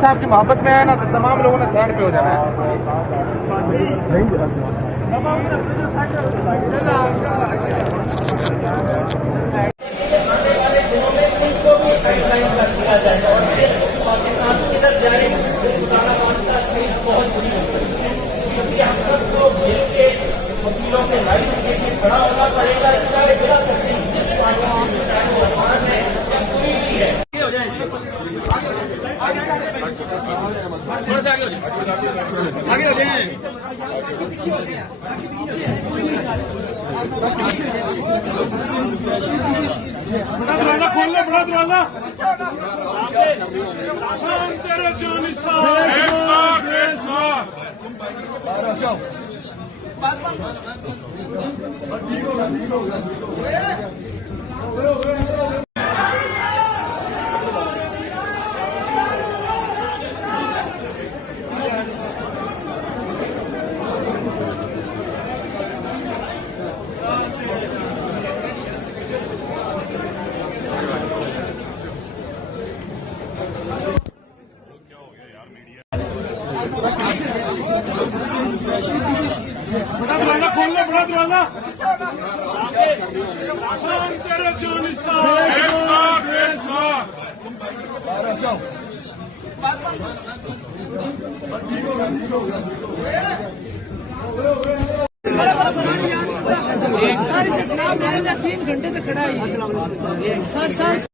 साहब की मोहब्बत में है ना, तो तमाम लोगों ने साइड पे हो जाना है। आने वाले दिनों में इनको भी गाइडलाइन कर दिया जाएगा और फिर पाकिस्तान किधर जाए खुदाना बादशाह स्थिति बहुत बुरी हो गई है, क्योंकि हम सबको मिल के वकीलों के राइट के लिए खड़ा होना पड़ेगा। चाहे बिना तकलीफ जिस पार्टी में चाहे वो अफवान है या कोई भी है। आगे हो जाए दरवाजा खोल लो, बड़ा दरवाजा। तेरे जानी दरवाजा खोल लो, बड़ा दरवाजा। तेरे जानी सारी से शराब 3 घंटे तक खड़ा है।